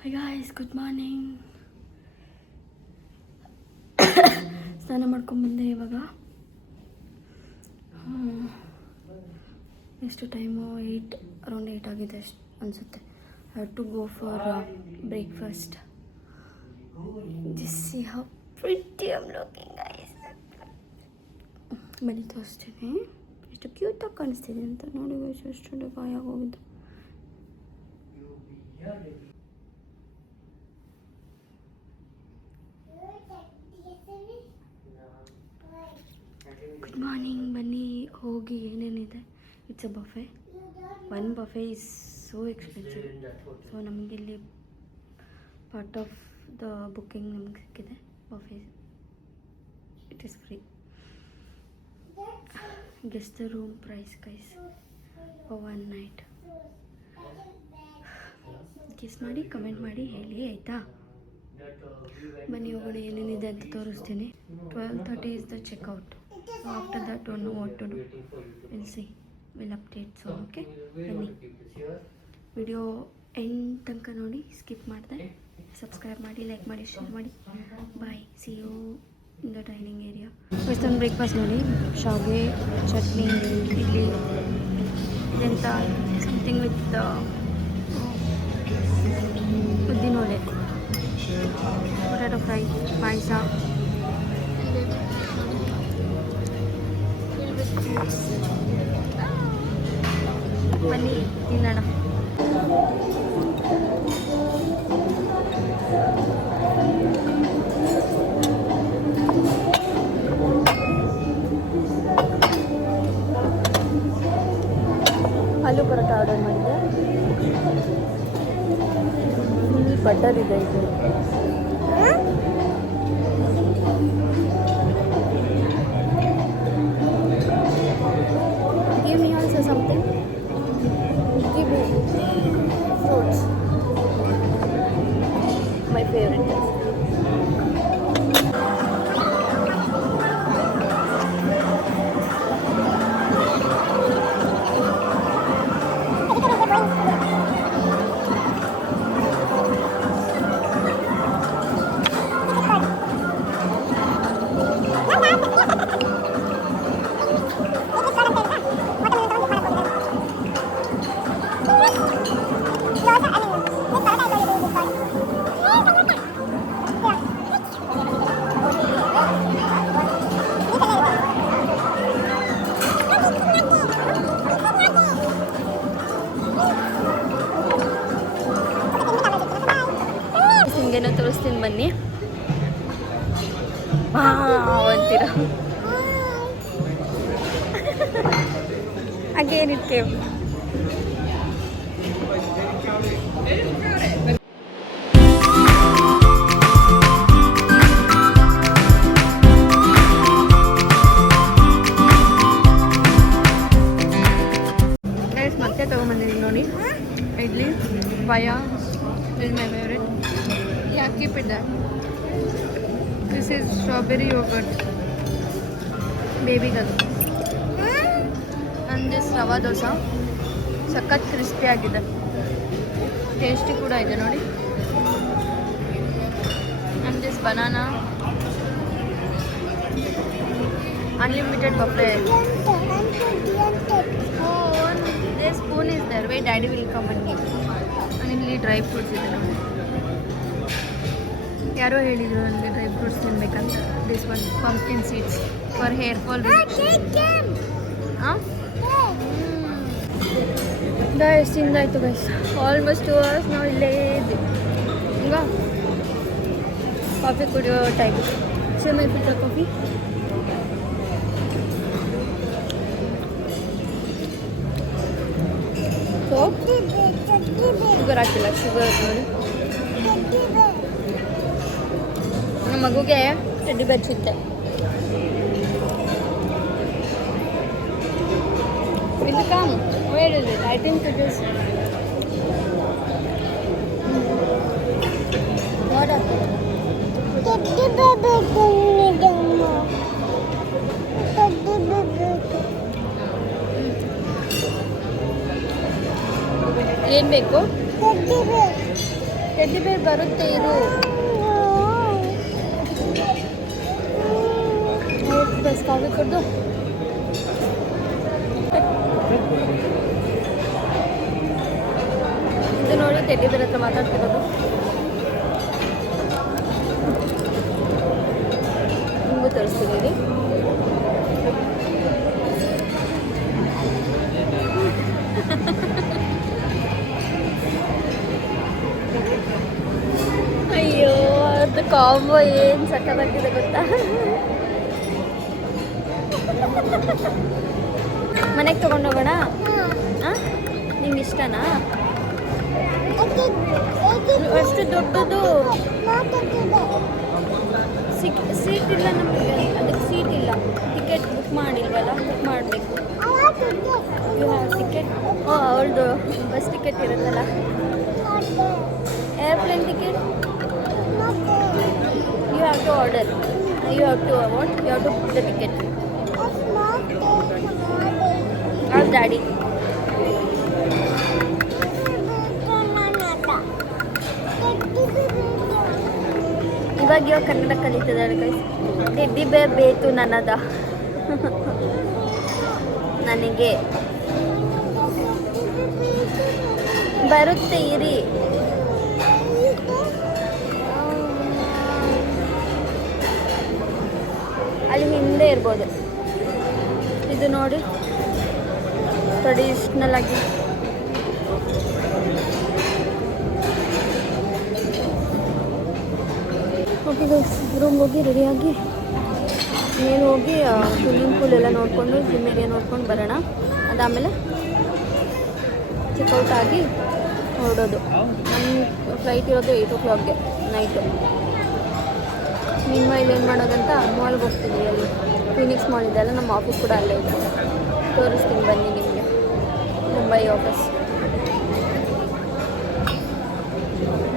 Hi guys, good morning. ಸ್ನಾನ ಮಾಡ್ಕೊಂಡ್ಬಂದೆ ಇವಾಗ. ಎಷ್ಟು ಟೈಮು? ಅರೌಂಡ್ 8 ಆಗಿದೆ ಅನಿಸುತ್ತೆ. I have to go for breakfast. This see how pretty I am looking guys. ಬನ್ನಿ ತೋರಿಸ್ತೀನಿ ಎಷ್ಟು ಕ್ಯೂಟಾಗಿ ಕಾಣಿಸ್ತಿದೆ ಅಂತ. ನೋಡಿ ಗಾಯ್ಸ್, ಎಷ್ಟು ಗಾಯ ಹೋಗಿದ್ದು. Good morning. ಬನ್ನಿ ಹೋಗಿ ಏನೇನಿದೆ. It's a buffet. One buffet is so expensive. So ನಮಗೆ ಇಲ್ಲಿ ಪಾರ್ಟ್ ಆಫ್ ದ ಬುಕ್ಕಿಂಗ್ ನಮಗೆ ಸಿಕ್ಕಿದೆ. Buffet it is free. Guess the room price guys for 1 night. Guess ಮಾಡಿ ಕಮೆಂಟ್ ಮಾಡಿ ಹೇಳಿ ಆಯಿತಾ. ಬನ್ನಿ ಹೋಗೋಣ, ಏನೇನಿದೆ ಅಂತ ತೋರಿಸ್ತೀನಿ. 12:30 is the checkout. So after that don't know what to do. We'll see. We'll update soon. Okay? ಬನ್ನಿ. ವಿಡಿಯೋ ಎಂಡ್ ತನಕ ನೋಡಿ, ಸ್ಕಿಪ್ ಮಾಡಿದೆ. ಸಬ್ಸ್ಕ್ರೈಬ್ ಮಾಡಿ, ಲೈಕ್ ಮಾಡಿ, ಶೇರ್ ಮಾಡಿ. Bye. See you in the dining area. Western breakfast ನೋಡಿ. ಶಾವಿಗೆ, ಚಟ್ನಿ, ಇಡ್ಲಿ, ಇದೆಂತ ಸಮಥಿಂಗ್ ವಿತ್ ಉದ್ದಿನೋಳೆ, ಪೊಟ್ಯಾಟೊ ಫ್ರೈ, ಪಾಯಸ, ಬನ್ನಿ ತಿನ್ನೋಣ. ಆಲೂ ಪರೋಟ ಆರ್ಡರ್ ಮಾಡಿದ್ದೆ. ಫುಲ್ ಬಟರ್ ಇದೆ ಇದು. Give me also something. Give me fruits. My favorite. ಹಿಂಗೇನೋ ತೋರಿಸ್ತೀನಿ ಬನ್ನಿ. ಅಂತೀರ ಹಾಗೇನಿರ್ತೇವೆ. ಮತ್ತೆ ತೊಗೊಂಬಂದಿದ್ದೀನಿ ನೋಡಿ. ಇಡ್ಲಿ ಪಾಯ is my favorite. Yeah, keep it there. This is strawberry yogurt, baby girl. And this rava dosa ಸಖತ್ ಕ್ರಿಸ್ಪಿ ಆಗಿದೆ, ಟೇಸ್ಟಿ ಕೂಡ ಇದೆ ನೋಡಿ. And this banana, unlimited buffet. Oh, this spoon is there. Wait, daddy will come and give. And ಇಲ್ಲಿ dry fruits ಇದೆ ನೋಡಿ. ಯಾರೋ ಹೇಳಿದ್ರು ನನಗೆ ಡ್ರೈ ಫ್ರೂಟ್ಸ್ ತಿನ್ಬೇಕಂತ. This one pumpkin seeds for hair fall. Guys ತಿಂದಾಯ್ತು ಗೈಸ್. ಆಲ್ಮೋಸ್ಟ್ 2 hours ನಾವು ಇಲ್ಲೇ ಇದ್ವಿ. ಈಗ ಕಾಫಿ ಕುಡಿಯೋ time. Semi filter coffee. So sugar ಹಾಕಿಲ್ಲ, ಶುಗರ್ ನೋಡಿ. ನಮ್ಮ ಮಗುಗೆ ಟೆಡ್ಡಿ ಬೇರ್ ಸಿಗುತ್ತೆ. Will you come? Where is it? I think it is. What up? Teddy baby. ಏನು ಬೇಕು? ಟೆಡ್ಡಿ ಬೇರ್ ಬರುತ್ತೆ ಇರು. ಬಸ್ ಕಾಫಿ ಕುಡ್ದು ಇದು ನೋಡಿ ಟೆಡ್ಡಿ ಬೇರ್ ಹತ್ರ ಮಾತಾಡ್ತಿರೋದು. ನಿಮಗೂ ತೋರಿಸ್ತೀನಿ. ಅಯ್ಯೋ ಅದು ಕಾಂಬೋ ಏನು ಸಕ್ಕತ್ತಾಗಿದೆ ಗೊತ್ತಾ. ಮನೆಗೆ ತೊಗೊಂಡೋಗೋಣ. ಹಾಂ ನಿಮ್ಗೆ ಇಷ್ಟನಾ? ಅಷ್ಟು ದೊಡ್ಡದು ಸೀಟ್ ಇಲ್ಲ ನಮಗೆ, ಅದಕ್ಕೆ ಸೀಟ್ ಇಲ್ಲ. ಟಿಕೆಟ್ ಬುಕ್ ಮಾಡಿಲ್ವಲ್ಲ, ಬುಕ್ ಮಾಡಬೇಕು. You have ticket? ಓ ಅವಳದು ಬಸ್ ಟಿಕೆಟ್ ಇರುತ್ತಲ್ಲ, airplane ticket. You have to order, you have to what, you have to book the ticket. ಅವ್ರ ಡ್ಯಾಡಿ ಇವಾಗ ಕನ್ನಡ ಕಲಿತಿದ್ದಾರೆ ಗೈಸ್. ಟೆಡ್ಡಿ ಬೇರ್ ಬೇಕು ನನ್ನದ ನನಗೆ ಬರುತ್ತೆ ಇರಿ. ಅಲ್ಲಿ ಹಿಂದೆ ಇರ್ಬೋದು. ಇದು ನೋಡಿ ಟ್ರೆಡಿಷ್ನಲ್ ಆಗಿ ಓಕೆ ಗೈಸ್, ರೂಮ್ಗೆ ಹೋಗಿ ರೆಡಿಯಾಗಿ ಮೇಲೆ ಹೋಗಿ ಸ್ವಿಮ್ಮಿಂಗ್ ಪೂಲ್ ಎಲ್ಲ ನೋಡಿಕೊಂಡು ಜಿಮ್ ಏರಿಯಾ ನೋಡ್ಕೊಂಡು ಬರೋಣ. ಅದಾದಮೇಲೆ ಚೆಕ್ಔಟ್ ಆಗಿ ಹೊರಡೋದು. ನಮ್ಮ ಫ್ಲೈಟ್ ಇರೋದು 8 o'clockಗೆ ನೈಟು. ನಿಮ್ಮ ಇಲ್ಲಿ ಏನು ಮಾಡೋದಂತ ಮಾಲ್ಗೆ ಹೋಗ್ತಿದ್ವಿ. ಅಲ್ಲಿ ಫೀನಿಕ್ಸ್ ಮಾಲ್ ಇದೆ ಅಲ್ಲ, ನಮ್ಮ ಆಫೀಸ್ ಕೂಡ ಅಲ್ಲೇ ಇದೆ. ತೋರಿಸ್ತೀನಿ ಬನ್ನಿ ನಿಮಗೆ, ಮುಂಬೈ ಆಫೀಸ್.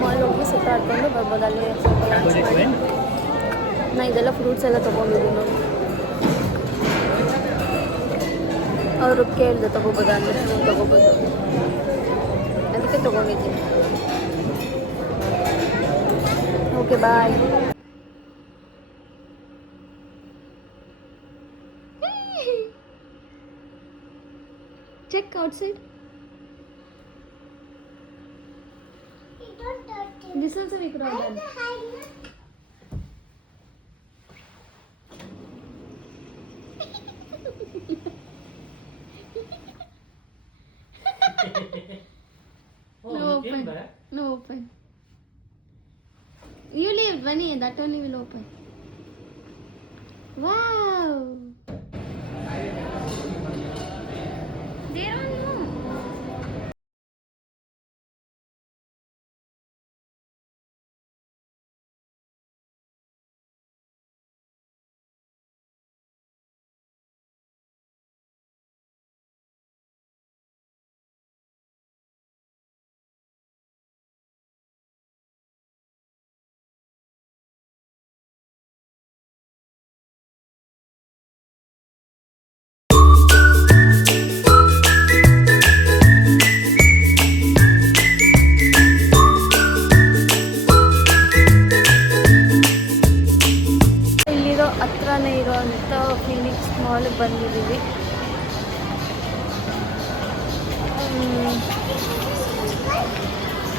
ಮಾಲ್ ಹೋಗಿ ಸುತ್ತಾಡ್ಕೊಂಡು ಬರ್ಬೋದು. ಅಲ್ಲಿ ಸ್ವಲ್ಪ ಲಂಚ್ ಮಾಡಿ ನಾ ಇದೆಲ್ಲ ಫ್ರೂಟ್ಸ್ ಎಲ್ಲ ತೊಗೊಂಡಿದ್ದೀನಿ ನೋಡಿ. ಅವರು ಕೇಳಿದೆ ತೊಗೋಬೋದಾ ಅಂದರೆ ನೀವು ತೊಗೋಬೋದು, ಅದಕ್ಕೆ ತೊಗೊಂಡಿದ್ದೀನಿ. Okay bye. Check outside. This also we could have done. No open. No open. You leave, Vani. That only will open. Wow. They don't know. ಹತ್ರನೇ ಇರೋವಂಥ ಫೀನಿಕ್ಸ್ ಮಾಲ್ಗೆ ಬಂದಿದ್ದೀವಿ.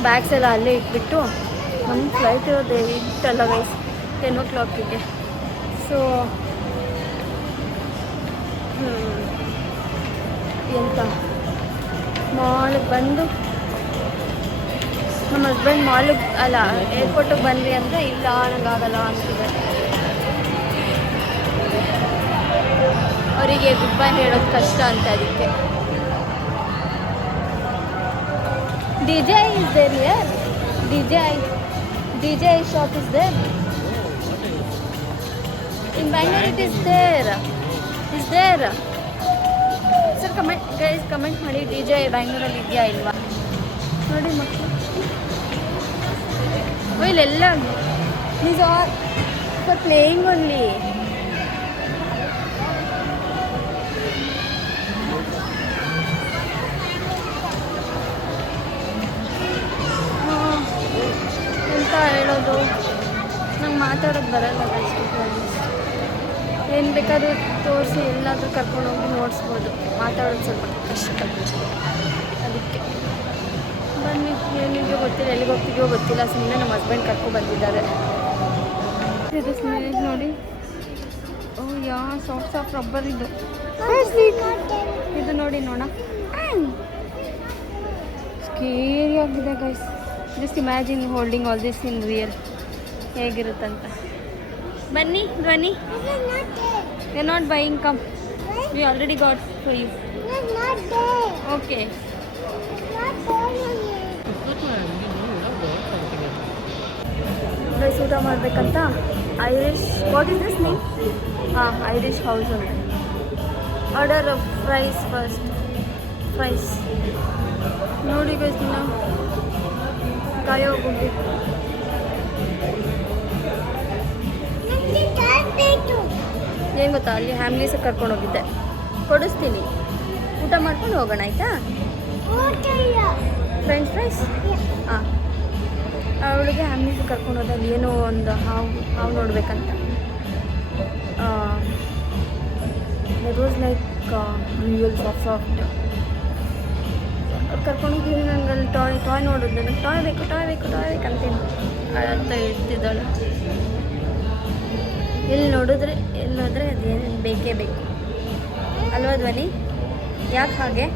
ಬ್ಯಾಗ್ಸ್ ಎಲ್ಲ ಅಲ್ಲೇ ಇಟ್ಬಿಟ್ಟು ನಮ್ಮ ಫ್ಲೈಟ್ ಇರೋದು ಇಟ್ಟಲ್ಲ ಗೈಸ್ 10 o'clockಗೆ. ಸೊ ಎಂತ ಮಾಲ್ಗೆ ಬಂದು ನಮ್ಮ ಹಸ್ಬೆಂಡ್ ಮಾಲಿಗೆ ಅಲ್ಲ ಏರ್ಪೋರ್ಟಿಗೆ ಬಂದ್ರಿ ಅಂದರೆ ಇಲ್ಲ ನನಗಾಗಲ್ಲ ಅಂತಿದ್ದಾರೆ. ಅವರಿಗೆ ಗುಡ್ ಬೈ ಹೇಳೋದು ಕಷ್ಟ ಅಂತ. ಅದಕ್ಕೆ DJ is there here. DJ shop is there. In Bangalore it is there. Is there? Sir, comment ಮಾಡಿ DJ ಬ್ಯಾಂಗ್ಳೂರಲ್ಲಿ ಇದೆಯಾ ಇಲ್ವಾ ನೋಡಿ ಮಕ್ಕಳು. ಇಲ್ಲೆಲ್ಲ these are for playing only. ಮಾತಾಡೋದು, ನಂಗೆ ಮಾತಾಡೋದು ಬರಲ್ಲ ಗೈಸ್. ಏನು ಬೇಕಾದ್ರೂ ತೋರಿಸಿ ಎಲ್ಲಾದರೂ ಕರ್ಕೊಂಡೋಗಿ ನೋಡಿಸ್ಬೋದು, ಮಾತಾಡೋದು ಸ್ವಲ್ಪ ಕಷ್ಟ. ಅದಕ್ಕೆ ಬನ್ನಿ, ಏನಿಗೆ ಗೊತ್ತಿಲ್ಲ, ಎಲ್ಲಿಗೆ ಹೋಗ್ತಿದೆಯೋ ಗೊತ್ತಿಲ್ಲ, ಸುಮ್ಮನೆ ನಮ್ಮ ಹಸ್ಬೆಂಡ್ ಕರ್ಕೊಂಡು ಬಂದಿದ್ದಾರೆ. ಇದು ಸ್ಮೆಲ್ ನೋಡಿ, ಓ ಯಾ ಸಾಫ್ಟ್ ರಬ್ಬರ್ ಇದು. ಇದು ನೋಡಿ ನೋಡ, ಸ್ಕೇರಿ ಆಗಿದೆ guys. Just imagine holding all this in real, ಹೇಗಿರುತ್ತಂತ. ಬನ್ನಿ Dhwani, you not buying, come, we already got for you. Okay, guys ಊಟ ಮಾಡಬೇಕಂತ Irish, what is this name? ಹಾಂ, ಐರಿಷ್ ಹೌಸ್ ಅಂತ. ಆರ್ಡರ್ ಫ್ರೈಸ್ ಫಸ್ಟ್, ಫ್ರೈಸ್ ನೋಡಿ guys. ದಿನ ಕಾಯೋ ಹೋಗಿ ಏನು ಗೊತ್ತಾ, ಅಲ್ಲಿ ಫ್ಯಾಮಿಲೀಸ್ ಕರ್ಕೊಂಡು ಹೋಗಿದ್ದೆ, ಕೊಡಿಸ್ತೀನಿ, ಊಟ ಮಾಡ್ಕೊಂಡು ಹೋಗೋಣ ಆಯಿತಾ? French fries. ಹಾಂ, ಅವಳಿಗೆ ಫ್ಯಾಮಿಲೀಸ್ ಕರ್ಕೊಂಡು ಹೋದ, ಅಲ್ಲಿ ಏನೋ ಒಂದು ಹಾವು ನೋಡ್ಬೇಕಂತ. It was like real soft. ಅವ್ರು ಕರ್ಕೊಂಡೋಗಿ ನಂಗೆ ಅಲ್ಲಿ ಟಾಯ್ ನೋಡಿದ್ದೆ, ನನಗೆ ಟಾಯ್ ಬೇಕಂತೀನಿ ಅಂತ ಇರ್ತಿದ್ದಾಳೆ. ಎಲ್ಲಿ ನೋಡಿದ್ರೆ ಅದೇನು ಬೇಕೇ ಬೇಕು ಅಲ್ವಾ ಧ್ವನಿ? ಯಾಕೆ ಹಾಗೆ?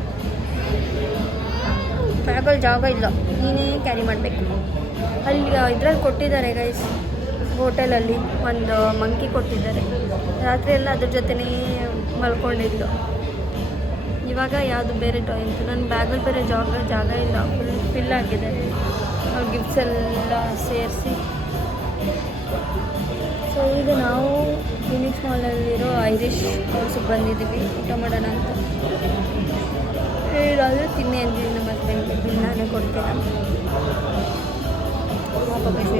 ಬ್ಯಾಗಲ್ಲಿ ಜಾಗ ಇಲ್ಲ, ನೀನೇ ಕ್ಯಾರಿ ಮಾಡಬೇಕು. ಅಲ್ಲಿ ಇದ್ರಲ್ಲಿ ಕೊಟ್ಟಿದ್ದಾರೆ ಗೈಸ್, ಹೋಟೆಲಲ್ಲಿ ಒಂದು ಮಂಕಿ ಕೊಟ್ಟಿದ್ದಾರೆ. ರಾತ್ರಿ ಎಲ್ಲ ಅದ್ರ ಜೊತೆನೇ ಮಲ್ಕೊಂಡಿದ್ದು. ಇವಾಗ ಯಾವುದು ಬೇರೆ ಟಾಯ್ ಇತ್ತು. ನನ್ನ ಬ್ಯಾಗಲ್ಲಿ ಬೇರೆ ಜಾಗ ಇಲ್ಲ, ಫಿಲ್ ಆಗಿದೆ. ಅವ್ರ ಗಿಫ್ಟ್ಸ್ ಎಲ್ಲ ಸೇರಿಸಿ. ಸೊ ಈಗ ನಾವು ಫಿನಿಕ್ಸ್ ಮಾಲಲ್ಲಿರೋ ಐರಿಷ್ ಹೌಸಿಗೆ ಬಂದಿದ್ದೀವಿ ಊಟ ಮಾಡೋಣ ಅಂತ. ಹೇಳಿದಾದರೆ ತಿನ್ನಿ ಅಂದಿದ್ದೀನಿ ನಮ್ಮ ಹಸ್ಬೆಂಡ್ಗೆ, ಬಿಲ್ ನಾನೇ ಕೊಡ್ತೇನೆ.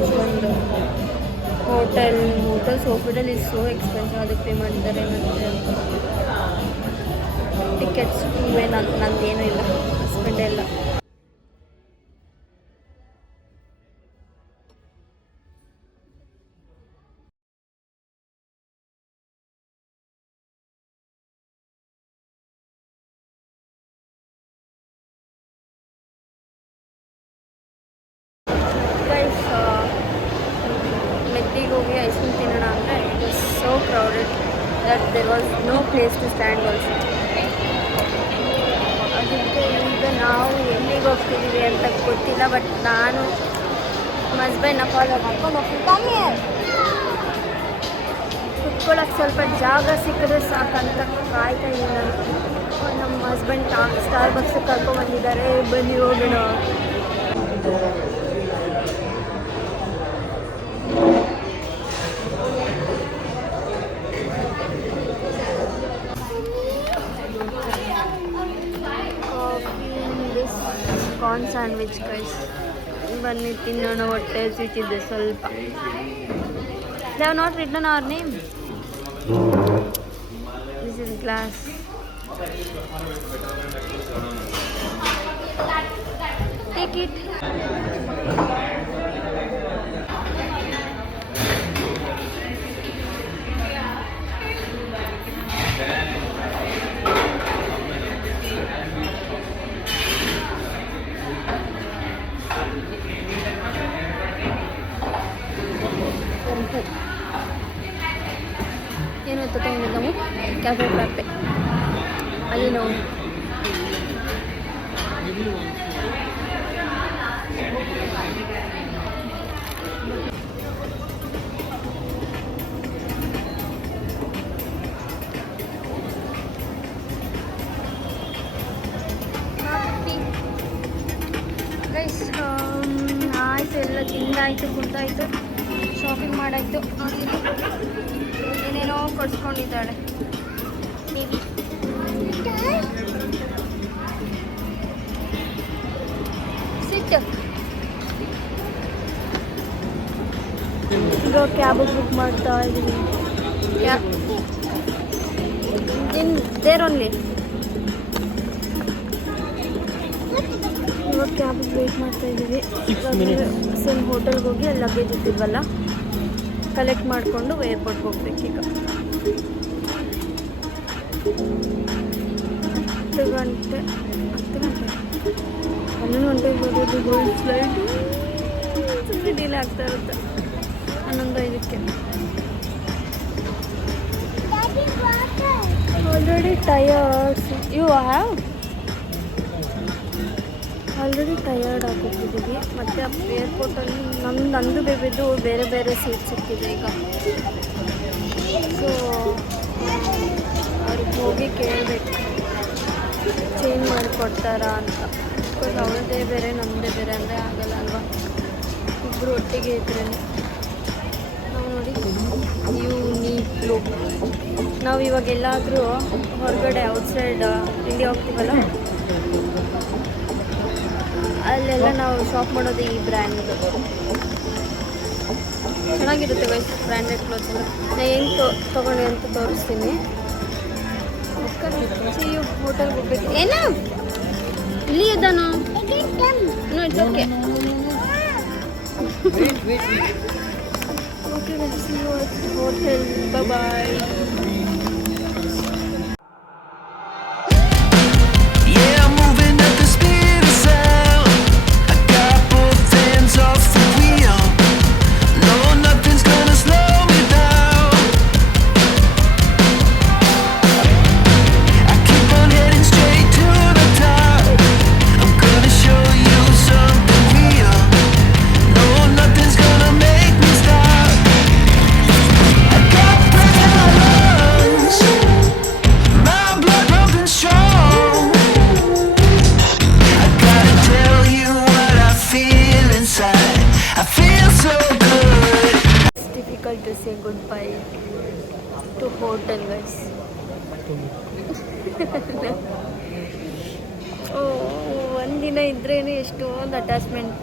ಎಷ್ಟೊಂದು ಹೋಟೆಲ್ ಸೋಫಿಡಲ್ ಇಸ್ ಸೋ ಎಕ್ಸ್ಪೆನ್ಸಿವ್, ಅದಕ್ಕೆ ಪೇ ಮಾಡಿದ್ದಾರೆ ಮತ್ತು ಟಿಕೆಟ್ಸ್ ಇವೇ. ನಂದೇನೂ ಇಲ್ಲ, ಹಸ್ಬೆಂಡ್ ಎಲ್ಲ. ಮೆಕ್ಡಿಗೆ ಹೋಗಿ ಐಸ್ ಕ್ರೀಮ್ ತಿನ್ನೋಣ ಅಂದರೆ it was so crowded that there was no place to stand also. ಅದಕ್ಕೆ ಈಗ ನಾವು ಎಲ್ಲಿಗೆ ಹೋಗ್ತಿದ್ದೀವಿ ಅಂತ ಗೊತ್ತಿಲ್ಲ, ಬಟ್ ನಾನು ನಮ್ಮ ಹಸ್ಬೆಂಡ್ನ ಫಾಲೋ ಮಾಡ್ಕೊಂಡು ಹೋಗ್ತೀನಿ. ಕುತ್ಕೊಳ್ಳೋಕೆ ಸ್ವಲ್ಪ ಜಾಗ ಸಿಕ್ಕಿದ್ರೆ ಸಾಕಂತ ಕಾಯ್ತಾ ಇದ್ದೀನಿ ನಾನು. ನಮ್ಮ ಹಸ್ಬೆಂಡ್ ಸ್ಟಾರ್ ಬಕ್ಸ್ ಕರ್ಕೊಂಡ್ಬಂದಿದ್ದಾರೆ, ಬನ್ನಿ ಹೋಗೋಣ. ಕಾರ್ನ್ ಸ್ಯಾಂಡ್ವಿಚ್ ಗೈಸ್, ಬನ್ನಿ ತಿನ್ನೋಣ. ಹೊಟ್ಟೆ ಸಿಕ್ಕಿದೆ ಸ್ವಲ್ಪ. They have not written our name. This is glass. Take it. ಏನು ತಗೊಂಡಿದ್ದು ನಾವು ಕ್ಯಾಫೆ ಫ್ರಾಪೆ. ಅಲ್ಲಿ ನಾವು ಗೈಸ್ ಆಯಿತು, ಎಲ್ಲ ತಿಂದಾಯಿತು, ಕುಡ್ದಾಯಿತು, ಶಾಪಿಂಗ್ ಮಾಡಾಯಿತು. ನೋಡಿ ಏನೇನೋ ಕೊಡ್ಸ್ಕೊಂಡಿದ್ದಾಳೆ. ಸಿಟ್ಟು ಈಗ ಕ್ಯಾಬ್ ಬುಕ್ ಮಾಡ್ತಾ ಇದ್ದೀನಿ. ಇನ್ ದೇರ್ ಓನ್ಲಿ ಇವಾಗ ಕ್ಯಾಬಿಗೆ ವೆಯ್ಟ್ ಮಾಡ್ತಾ ಇದ್ದೀವಿ. ಸೇಮ್ ಹೋಟೆಲ್ಗೆ ಹೋಗಿ ಅಲ್ಲಿ ಲಗೇಜ್ ಇಟ್ಟಿದ್ವಲ್ಲ ಕಲೆಕ್ಟ್ ಮಾಡಿಕೊಂಡು ಏರ್ಪೋರ್ಟ್ಗೆ ಹೋಗ್ಬೇಕೀಗ. 10 ಗಂಟೆ 11 ಗಂಟೆಗೆ ಬರೋದು ಗೋಲ್ಡ್ ಫ್ಲೈಟ್. ಸುಮ್ಮನೆ ಡಿಲೇ ಆಗ್ತಾ ಇರುತ್ತೆ. 11:05ಕ್ಕೆ ಆಲ್ರೆಡಿ ಟಯರ್ಡ್ಸ್ ಆಲ್ರೆಡಿ ಟಯರ್ಡ್ ಆಗೋಗ್ತಿದ್ದೀವಿ. ಮತ್ತು ಏರ್ಪೋರ್ಟಲ್ಲಿ ನಂದು ಬೇಬಿದ್ದು ಬೇರೆ ಬೇರೆ ಸೀಟ್ ಸಿಕ್ಕಿದೆ ಈಗ. ಸೊ ಅವ್ರಿಗೆ ಹೋಗಿ ಕೇಳಬೇಕು ಚೇಂಜ್ ಮಾಡಿಕೊಡ್ತಾರಾ ಅಂತ. ಬಿಕಾಸ್ ಅವಳದೇ ಬೇರೆ ನಮ್ಮದೇ ಬೇರೆ ಅಂದರೆ ಆಗಲ್ಲ ಅಲ್ವಾ, ಇಬ್ಬರು ಒಟ್ಟಿಗೆ ಇದ್ರೇ. ನಾವು ನೋಡಿ ಯೂನಿಕ್ಲೋ ನಾವು ಇವಾಗ ಎಲ್ಲಾದರೂ ಹೊರಗಡೆ ಔಟ್ಸೈಡ್ ಇಂಡಿಯಾ ಹೋಗ್ತೀವಲ್ಲ ಅಲ್ಲೆಲ್ಲ ನಾವು ಶಾಪ್ ಮಾಡೋದು ಈ ಬ್ರ್ಯಾಂಡ್ದು. ಚೆನ್ನಾಗಿರುತ್ತೆ ಗೈಸ್ ಬ್ರ್ಯಾಂಡೆಡ್ ಕ್ಲೋತ್ಸ್ ಎಲ್ಲ. ನಾನು ಏನು ತೊಗೊಂಡೆ ಅಂತ ತೋರಿಸ್ತೀನಿ. ಹೋಟೆಲ್ಗೆ ಹೋಗ್ಬೇಕು. ಏನೋ ಇಲ್ಲಿ ಇದ್ದಾನೋ? No it's okay. Okay see you at hotel. Bye. To say goodbye to hotel guys. ಒಂದಿನ ಇದ್ರೇ ಎಷ್ಟೊಂದು ಅಟ್ಯಾಚ್ಮೆಂಟ್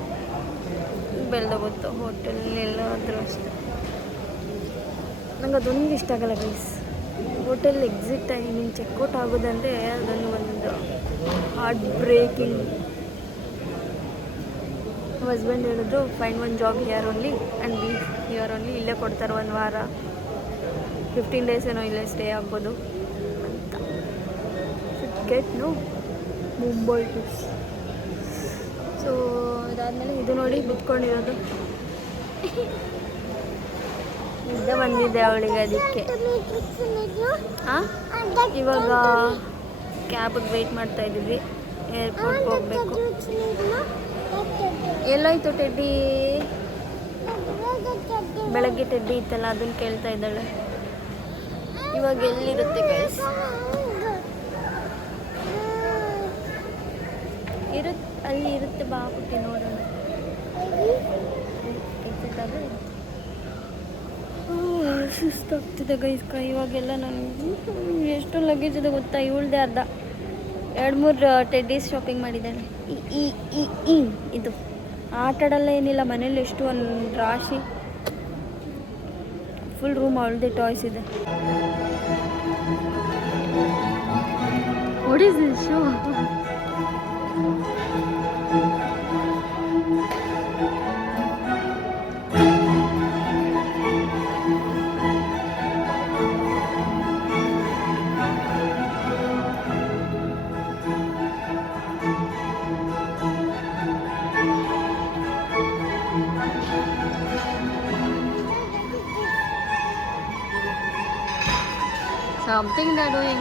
ಬೆಳೆದೋಗುತ್ತೆ ಹೋಟೆಲ್ಲೆಲ್ಲಾದರೂ ಅಷ್ಟೆ. ನಂಗೆ ಅದೊಂದು ಇಷ್ಟ ಆಗಲ್ಲ guys. Hotel exit timing checkout ಆಗೋದಂದರೆ ಅದನ್ನು ಒಂದು ಹಾರ್ಟ್ ಬ್ರೇಕಿಂಗ್. ಹಸ್ಬೆಂಡ್ ಹೇಳಿದ್ರು fine one job here only and be here only. ಇಲ್ಲೇ ಕೊಡ್ತಾರೆ 1 ವಾರ 15 ಡೇಸ್ ಏನೋ ಇಲ್ಲೇ ಸ್ಟೇ ಆಗ್ಬೋದು ಅಂತ. Get no Mumbai tips. So ಇದಾದಮೇಲೆ ಇದು ನೋಡಿ ಬಿತ್ಕೊಂಡಿರೋದು ನಿದ್ದೆ ಬಂದಿದ್ದೆ ಅವಳಿಗೆ, ಅದಕ್ಕೆ. ಇವಾಗ ಕ್ಯಾಬಿಗೆ ವೆಯ್ಟ್ ಮಾಡ್ತಾ ಇದ್ದೀವಿ. ಏರ್ಪೋರ್ಟ್ಗೆ ಹೋಗಬೇಕು. ಎಲ್ಲೋಯ್ತು ಟೆಡ್ಡಿ? ಬೆಳಗ್ಗೆ ಟೆಡ್ಡಿ ಇತ್ತಲ್ಲ ಅದನ್ನು ಕೇಳ್ತಾ ಇದ್ದಾಳೆ. ಇವಾಗ ಎಲ್ಲಿರುತ್ತೆ ಗೈಸ್? ಅಲ್ಲಿ ಇರುತ್ತೆ, ಬಾ ಪುಟ್ಟಿ ನೋಡೋಣ. ಸುಸ್ತಾಗ್ತಿದೆ ಗೈಸ್. ಇವಾಗೆಲ್ಲ ನನಗೆ ಎಷ್ಟು ಲಗೇಜ್ ಇದೆ ಗೊತ್ತಾ? ಇವಳ್ದೆ ಅರ್ಧ 2-3 ಟೆಡ್ಡೀಸ್ ಶಾಪಿಂಗ್ ಮಾಡಿದ್ದಾಳೆ. ಇದು ಆಟಾಡಲ್ಲ ಏನಿಲ್ಲ, ಮನೇಲಿ ಎಷ್ಟು ಒಂದು ರಾಶಿ ಫುಲ್ ರೂಮ್ ಅವಳದೇ ಟಾಯ್ಸ್ ಇದೆ. What is this show? Something they're doing.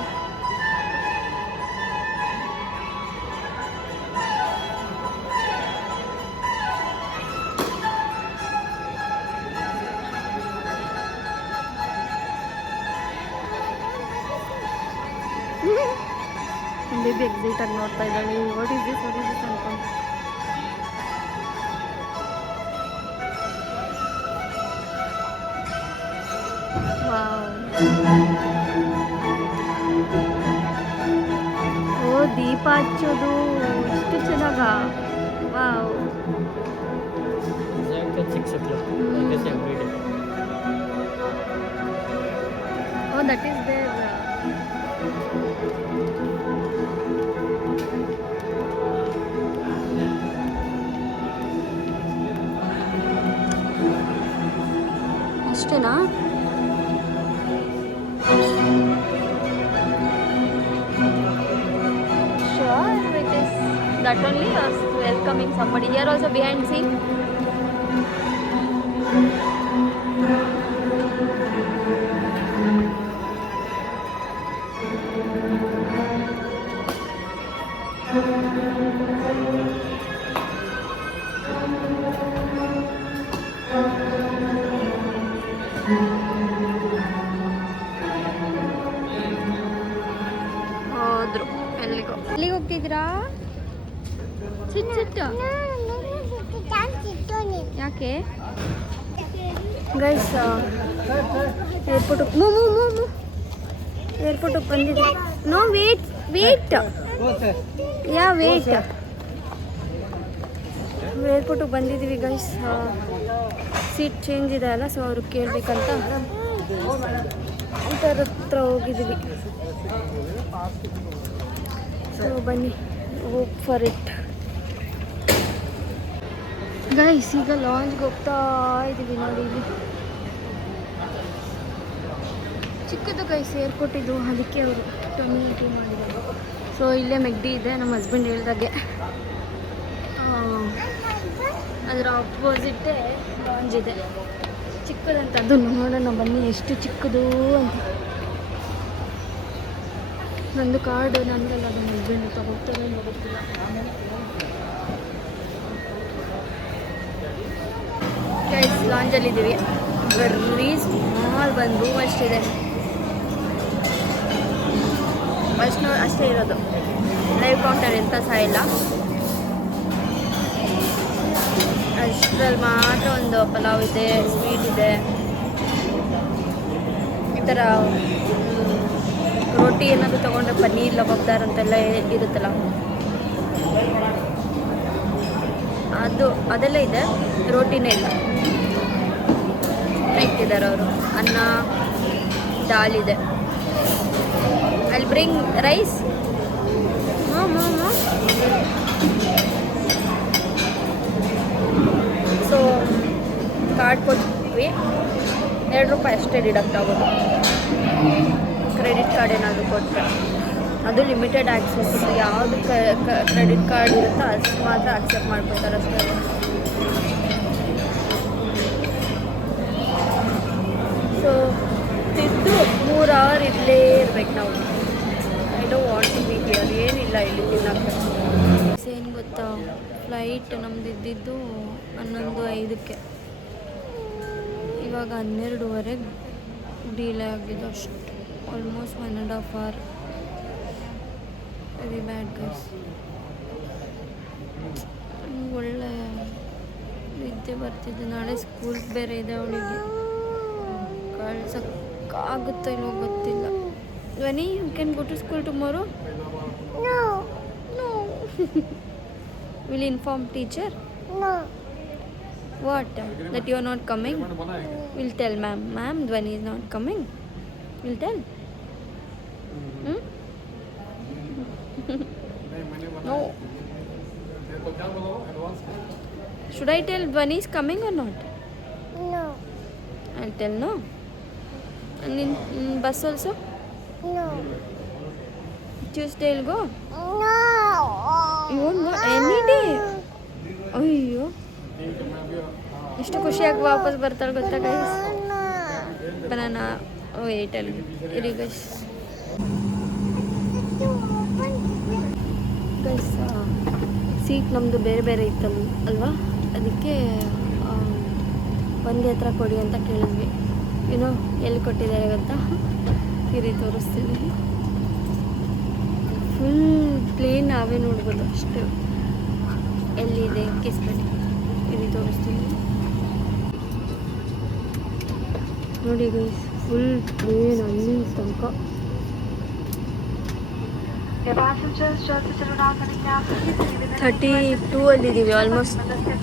Maybe exit ಆಗಿ ನೋಡ್ತಾ ಇದ್ದಾಳೆ. ವಾಟ್ ಈಸ್ ದಿಸ್ ಅನ್ಕೊಂಡು. ದೀಪ ಹಚ್ಚೋದು ಎಷ್ಟು ಚೆನ್ನಾಗ. Wow. Oh, that is there. ಅಷ್ಟೇನಾ? Sure, it is that only us welcoming somebody. Here also behind, see. ಹೋದ್ರು ಎಲ್ಲಿಗೋ. ಎಲ್ಲಿಗೆ ಹೋಗ್ತಿದ್ದೀರಾ? ಸಿಟ್ಟು ಯಾಕೆ ಗೈಸ್? ಏರ್ಪೋರ್ಟಿಗೆ ಏರ್ಪೋರ್ಟಿಗೆ ಬಂದಿದ್ವಿ. ನೋ ವೇಟ್ ಯಾ ವೇಟ್. ಏರ್ಪೋರ್ಟಿಗೆ ಬಂದಿದ್ದೀವಿ ಗೈಸ್. ಸೀಟ್ ಚೇಂಜ್ ಇದೆ ಅಲ್ಲ, ಸೊ ಅವ್ರಿಗೆ ಕೇಳಬೇಕಂತ ಅಂತರ ಹತ್ರ ಹೋಗಿದ್ದೀವಿ. ಸೊ ಬನ್ನಿ, ಹೋಪ್ ಫಾರ್ ಇಟ್ ಗೈಸ್. ಈಗ ಲಾಂಜ್ಗೆ ಹೋಗ್ತಾ ಇದ್ದೀವಿ ನೋಡಿ. ಇಲ್ಲಿ ಚಿಕ್ಕದು ಗೈಸ್ ಏರ್ಪೋರ್ಟ್ ಇದು, ಅದಕ್ಕೆ ಅವರು ಕಮ್ಯುನಿಟಿ ಮಾಡಿದ್ದಾರೆ. ಸೊ ಇಲ್ಲೇ ಮೆಗ್ಡಿ ಇದೆ, ನಮ್ಮ ಹಸ್ಬೆಂಡ್ ಹೇಳ್ದಾಗೆ. ಅದರ ಅಪೋಸಿಟ್ಟೇ ಲಾಂಜ್ ಇದೆ, ಚಿಕ್ಕದಂತ. ಅದು ನೋಡೋಣ ಬನ್ನಿ ಎಷ್ಟು ಚಿಕ್ಕದು ಅಂತ. ನಂದು ಕಾರ್ಡು ನಂದಲ್ಲ, ನಮ್ಮ ಹಸ್ಬೆಂಡ್ ತಗೋತಾರೆ ಗೊತ್ತಿಲ್ಲ. ಗೈಸ್ ಲಾಂಜಲ್ಲಿದ್ದೀವಿ. ವೆರಿ ಸ್ಮಾಲ್ ಒಂದು ರೂಮ್ ಅಷ್ಟಿದೆ, ಅಷ್ಟೇ ಇರೋದು. ಲೈವ್ ಕೌಂಟರ್ ಎಂತ ಸಹ ಇಲ್ಲ. ಅಷ್ಟರಲ್ಲಿ ಮಾತ್ರ ಒಂದು ಪಲಾವ್ ಇದೆ, ಸ್ವೀಟ್ ಇದೆ, ಈ ಥರ ರೋಟಿ ಏನಾದರೂ ತೊಗೊಂಡ್ರೆ ಪನ್ನೀರ್ ಲಬಾಬ್ದಾರ್ ಅಂತೆಲ್ಲ ಇರುತ್ತಲ್ಲ, ಅದೆಲ್ಲ ಇದೆ. ರೋಟಿನೇ ಇಲ್ಲ, ಇಟ್ಟಿದ್ದಾರೆ ಅವರು. ಅನ್ನ ದಾಲ್ ಇದೆ. ಅಲ್ಲಿ ಬ್ರಿಂಗ್ ರೈಸ್. ಸೊ ಕಾರ್ಡ್ ಕೊಟ್ವಿ, 2 ರೂಪಾಯಿ ಅಷ್ಟೇ ಡಿಡಕ್ಟ್ ಆಗೋದು. ಕ್ರೆಡಿಟ್ ಕಾರ್ಡ್ ಏನಾದರೂ ಕೊಟ್ಟರೆ ಅದು ಲಿಮಿಟೆಡ್ ಆ್ಯಕ್ಸೆಸ್. ಯಾವುದು ಕ್ರೆಡಿಟ್ ಕಾರ್ಡ್ ಇರುತ್ತೋ ಅಷ್ಟು ಮಾತ್ರ ಆಕ್ಸೆಪ್ಟ್ ಮಾಡ್ಕೊತಾರೆ ಅಷ್ಟೇ. ಸೊ ತಿದ್ದು 3 ಅವರ್ ಇಲ್ಲೇ ಇರ್ಬೇಕು ನಾವು. I don't want to be here. ಏನಿಲ್ಲ ಇಲ್ಲಿ ತಿನ್ನೋಕ್ಕೆ. ಏನು ಗೊತ್ತಾ, ಫ್ಲೈಟ್ ನಮ್ದು ಇದ್ದಿದ್ದು 11:05. ಇವಾಗ 12:15 ಡಿಲೇ ಆಗಿದೆ ಅಷ್ಟು. Almost 1.5 hour. Very bad guys. ಒಳ್ಳೆ ನಿದ್ದೆ ಬರ್ತಿದ್ದೆ. ನಾಳೆ ಸ್ಕೂಲ್ ಬೇರೆ ಇದೆ ಅವಳಿಗೆ. ಕಳ್ಸೋಕ್ಕಾಗುತ್ತೋ ಇಲ್ಲೋ ಗೊತ್ತಿಲ್ಲ. Dhwani, you can go to school tomorrow? No. Will inform teacher? What? That you are not coming? We'll tell ma'am. Ma'am, Dwani is not coming. We'll tell. No. Should I tell Dwani is coming or not? No. I'll tell no. And in bus also? No. Tuesday will go? No. You won't go any day? ಅಯ್ಯೋ, ಎಷ್ಟು ಖುಷಿಯಾಗಿ ವಾಪಸ್ ಬರ್ತಾಳೆ ಗೊತ್ತಾ guys. Banana ವೇಟಲ್ಲಿ ಇರಿ guys. Guys seat ನಮ್ಮದು ಬೇರೆ ಬೇರೆ ಇತ್ತಲ್ಲ ಅಲ್ವಾ, ಅದಕ್ಕೆ ಒಂದೇ ಹತ್ರ ಕೊಡಿ ಅಂತ ಕೇಳಿದ್ವಿ. ಏನೋ ಎಲ್ಲಿ ಕೊಟ್ಟಿದ್ದಾರೆ ಗೊತ್ತಾ, ಇರಿ ತೋರಿಸ್ತೀನಿ. ಫುಲ್ ಪ್ಲೇನ್ ನಾವೇ ನೋಡ್ಬೋದು ಅಷ್ಟು. ಎಲ್ಲಿದೆ ಕಿಸ್ಬೇಡಿ, ಇಲ್ಲಿ ತೋರಿಸ್ತೀನಿ ನೋಡಿ ಗೈಸ್. ಫುಲ್ ಪ್ಲೇನ್ ಅಲ್ಲಿ ತನಕ. 32 ಅಲ್ಲಿದ್ದೀವಿ. ಆಲ್ಮೋಸ್ಟ್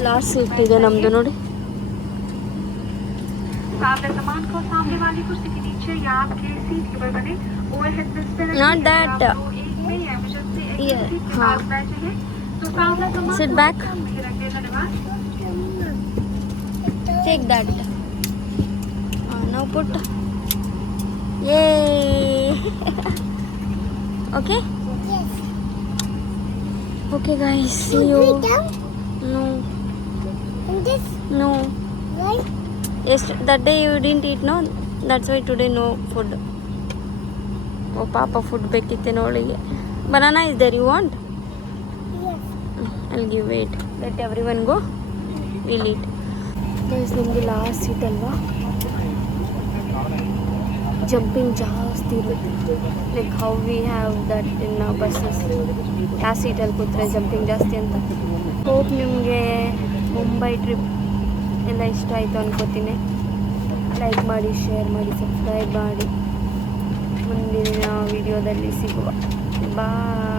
ಲಾಸ್ಟ್ ಸೀಟ್ ಇದೆ ನಮ್ಮದು ನೋಡಿ. Not that. ಹಾಂ, sit back, take that. Now put. Yay! Okay? Yes. Okay guys, see You you. put down No, in this. no. Why? Yes, that day you didn't eat, no? That's why today no food. Oh, Papa food ಬೇಕಿತ್ತೆ ನೋಳಿಗೆ. Banana is there, you want? Yes. I'll give, wait. Let everyone go. We'll eat. Guys, ನಮಗೆ last seat ಅಲ್ವಾ, jumping ಜಾಸ್ತಿ ಇರುತ್ತೆ. Like how we have that in buses. Last ಸೀಟಲ್ಲಿ ಕೂತ್ರೆ jumping ಜಾಸ್ತಿ ಅಂತ. Hope ನಿಮಗೆ Mumbai trip ಎಲ್ಲ ಇಷ್ಟ ಆಯಿತು ಅನ್ಕೋತೀನಿ. ಲೈಕ್ ಮಾಡಿ, ಶೇರ್ ಮಾಡಿ, ಸಬ್ಸ್ಕ್ರೈಬ್ ಮಾಡಿ. ಮುಂದಿನ ವಿಡಿಯೋದಲ್ಲಿ ಸಿಗುವ. ಬಾಯ್.